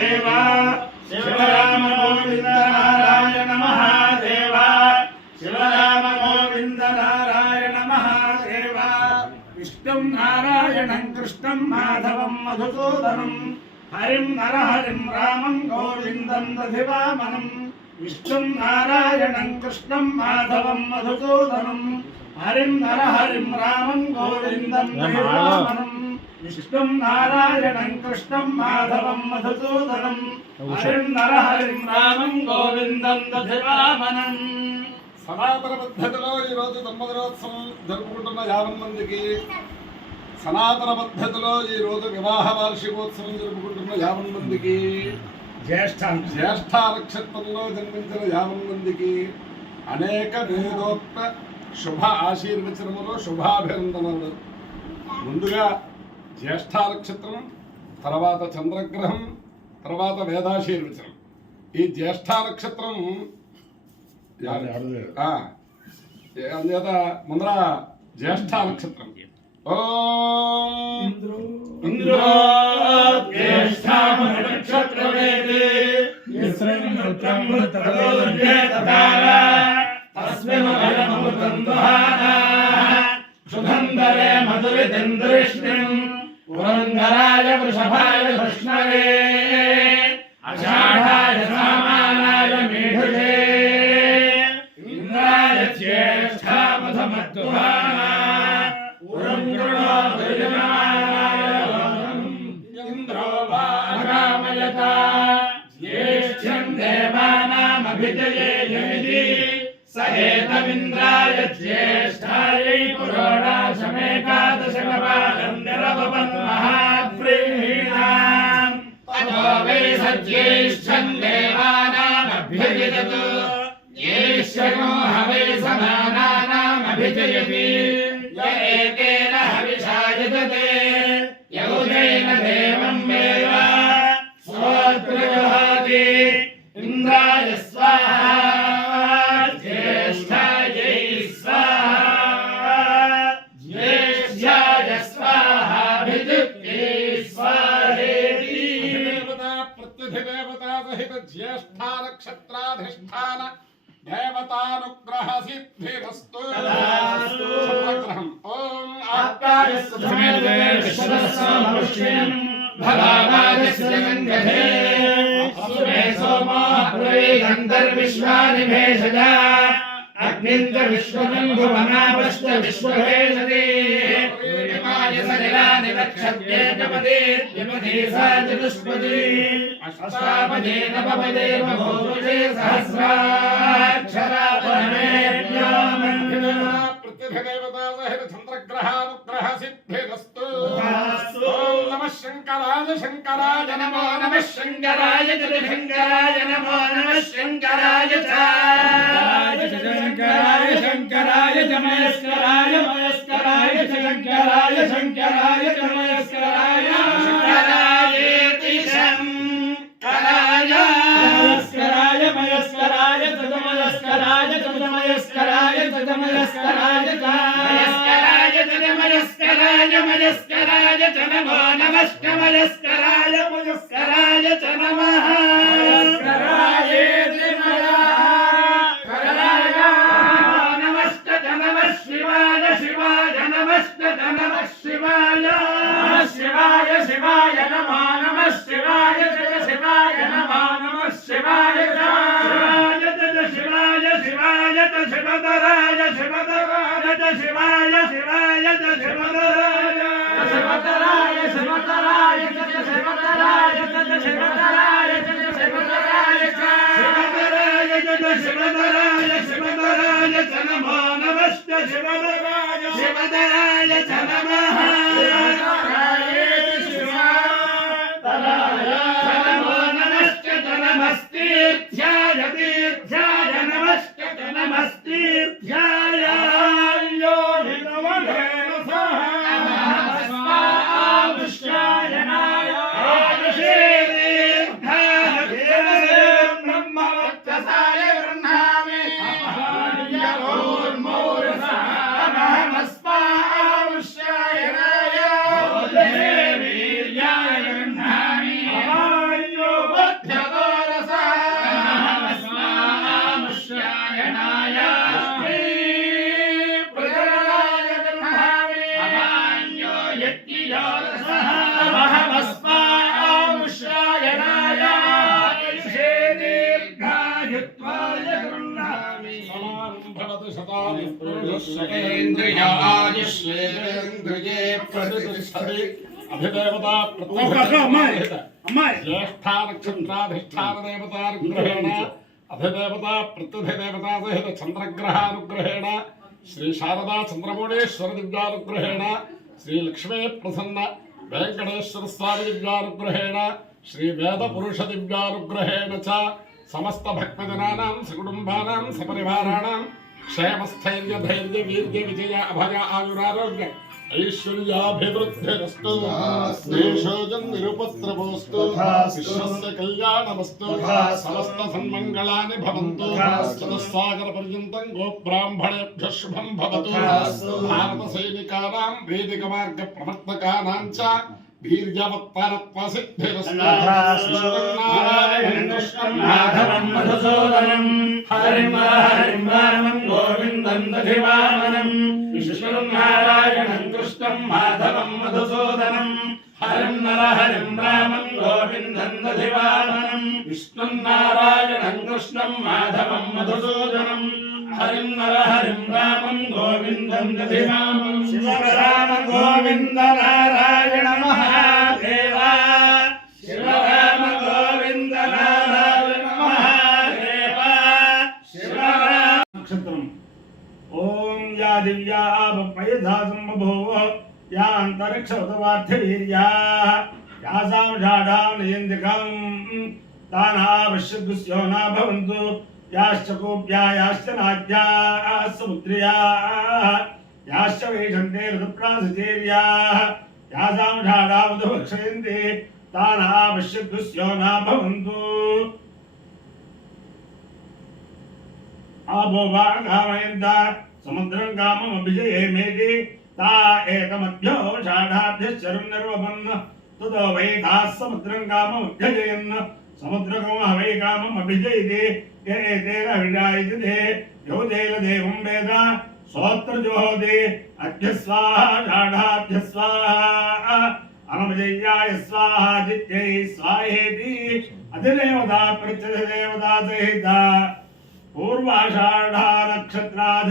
महादेव शिवराम गोविंद नारायण महादेव शिवराम गोविंद नारायण महादेव विष्णुं नारायणं कृष्णं माधवं मधुसूदनं हरिं नरहरिं रामं गोविन्दं दधिवामनं विष्णुं नारायणं कृष्णं माधवं मधुसूदनं हरिं नरहरिं रामं गोविन्दं दधिवामनं विष्णुं नारायणं कृष्णं माधवं मधुसूदनं हरिं नरहरिं रामं गोविन्दं दधिवामनं సనాతన పద్ధతిలో ఈరోజు దొమ్మదినోత్సవం జరుపుకుంటున్న 50 మందికి సనాతన పద్ధతిలో ఈరోజు వివాహ వార్షికోత్సవం జరుపుకుంటున్న 50 మందికి జ్యేష్ఠ నక్షత్రంలో జన్మించిన 50 మందికి అనేక వేదోక్త శుభ ఆశీర్వచనములు శుభాభినందనలు. ముందుగా జ్యేష్ఠ నక్షత్రం, తర్వాత చంద్రగ్రహం, తర్వాత వేదాశీర్వచనం. ఈ జ్యేష్ఠ నక్షత్రం అందుచేత ముందర జ్యేష్ఠ నక్షత్రం. ఓం ఇంద్రో జ్యేష్ఠానక్షత్రవేదే యస్మిన్మృతం మృతదోర్యేతదార తస్మిన్ వయమృతం దుహానా సుగంధరే మధురితందృష్ణిం పురంధరాయ వృషభాయ కృష్ణవే అషాఢాయ సామానాయ మేఢుషే జ్యేష్ఠామధమద్దుహానా పురంగృణో ఇంద్రో వాగామయత జ్యేష్ఠ్యం దేవానామభిజయేయమితి సహేతమింద్రాయ జ్యేష్ఠాయై పురోడాశమేకాదశకపాలం నిరవపన్ మహాప్రీణాం తతో వై సజ్యేష్ఠం దేవానామభ్యజితతు యేష్యో హవై సమానానామభిజయతి య ఏకేన హవిషాయజతే యౌజైన దేవం వేద స్తోత్రజుహాతి ఇంద్రాయ స్వాహా జ్యేష్ఠాయై స్వాహా జ్యేష్ఠాయ స్వాహాభిజిత్యై స్వాహేతి. ప్రత్యధిదేవతా సహిత జ్యేష్ఠ నక్షత్రాధిష్టాన దేవతానుగ్రహ సిద్ధిరస్తు. చంద్రగ్రహం. ఓం ఆప్యాయ సుమేధేశ్వరస్వామృష్యం భవామాగస్య గంగధే అస్మే సోమో అప్రవీగంధర్విశ్వాని భేషజ అగ్నించ విశ్వగంధువనాపశ్చ విశ్వభేషజే విమాయ సలిలాని లక్షత్యే జపదే విమధే సా చతుష్పదే అష్టాపదే నవపదే మహోజే సహస్రాక్షరా పరమేభ్యో మంత్రిణా ప్రత్యధిదేవతా సహిత చంద్రగ్రహానుగ్రహ సిద్ధిరస్తు. ఓం నమః శంకరాయ శంకరాయ నమో నమః శంకరాయ శంకరాయ నమో నమః శంకరాయ శంకరాయ శంకరాయ మయస్కరాయ మయస్కరాయ శంకరాయ శంకరాయ మయస్కరాయ శంకరాయేతి శంకరాయ మయస్కరాయ మయస్కరాయ తదమయస్కరాయ తదమయస్కరాయ తదమయస్కరాయ మయస్కరాయ తదమయస్కరాయ మయస్కరాయ నమో నమః మయస్కరాయ మయస్కరాయ నమః మయస్కరాయేతి మయా శివాయ శివాయ నమస్తే నమః శివాయ శివాయ శివాయ నమో నమః శివాయ జయ శివాయ నమో నమః శివాయ శివాయ జయ శివాయ శివాయ త శివతరాయ శివతరాయ త శివాయ శివాయ త శివతరాయ శివతరాయ శివతరాయ త శివతరాయ త శివతరాయ త శివతరాయ శివతరాయ త శివతరాయ శివతరాయ త నమో నమః శివతరాయ శివతరాయ త నమః శివతరాయేతి శివతరాయ నమో నమః నమస్తీర్థ్యాయ తీర్థ్యాయ నమః నమస్తీర్థ్యాయ యోగి నమః స్వాహాయ నాయ బ్రహ్మవత్సాయ గృహ్ణామి అహర్యమూర్మూర్స నమః స్వాహాయ सकलेन्द्रियायुष्येन्द्रिये प्रतिष्ठति अभिदेवता ज्येष्ठा नक्षत्राधिष्ठान देवतानुग्रहेण अभिदेवता प्रत्यधिदेवता सहित चंद्रग्रहानुग्रहेण श्री शारदा चंद्रमौळीश्वर दिव्यानुग्रहेण श्री लक्ष्मी प्रसन्न वेंकटेश्वर स्वामी दिव्यानुग्रहेण श्री वेद पुरुष दिव्यानुग्रहेण च समस्त भक्तजनानां सकुटुम्बानां सपरिवाराणां क्षेमस्थैर्य धैर्य वीर्य विजय अभय आयुरारोग्य ऐश्वर्याभिवृद्धिरस्तु देशोऽयं निरुपद्रवोऽस्तु विश्वस्य कल्याणमस्तु समस्त सन्मङ्गलानि भवन्तु चतुस्सागरपर्यन्तं गोब्राह्मणेभ्यः शुभं भवतु भारतसैनिकानां वैदिकमार्गप्रवर्तकानां च वीर्यवत्परत्वसिद्धिरस्तु नारायणं कृष्णं माधवं मधुसूदनं हरिं रामं गोविन्दं दधिवामनं विष्णुं नारायणं कृष्णं माधवं मधुसूदनं हरिं रामं गोविन्दं दधिवामनं विष्णुं नारायणं कृष्णं माधवं मधुसूदनं हरिं रामं गोविन्दं दधिवामनं शिव राम गोविन्द नारायण महादेवा शिव राम गोविन्द नारायण महादेवा शिव राम नक्षत्रम ओम या दिव्या पयधा संभव या अंतरिक्षवतवार्थवीर्या या सामषाढां नयन्तिकं तानावश्यगुस्यो न भवन्तु याश्च कोप्या याश्च नाद्याः समुद्र्याः याश्च वैषन्ते ऋतुप्रासचेर्याः यासां षाढावधुभक्षयन्ते तानावश्यगुस्यो न भवन्तु आपो वा कामयन्त समुद्रं काममभिजयेमेति ता एतमभ्यो षाढाभ्यश्चरं निर्वपन् ततो वै ताः समुद्रं काममभ्यजयन् समुद्रकं वै काममभिजयति ये एतेन विजायते यो देवदेवं वेद सोत्रजोहोदे अभ्यस्वाहा षाढाभ्यस्वाहा अनमजय्याय स्वाहा जित्यै स्वाहेति अधिदेवता प्रत्यधिदेवता सहिता पूर्वाषाढा नक्षत्रादि